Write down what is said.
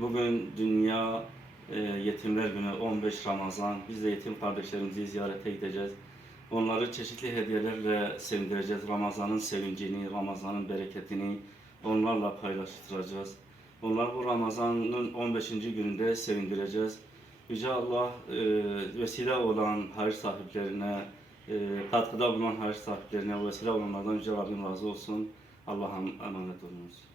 Bugün Dünya Yetimler Günü, 15 Ramazan. Biz de yetim kardeşlerimizi ziyarete gideceğiz. Onları çeşitli hediyelerle sevindireceğiz. Ramazan'ın sevincini, Ramazan'ın bereketini onlarla paylaştıracağız. Onları bu Ramazan'ın 15. gününde sevindireceğiz. Yüce Allah vesile olan hayır sahiplerine, katkıda bulunan hayır sahiplerine, vesile olanlardan Yüce Rabbim razı olsun. Allah'a emanet olunuz.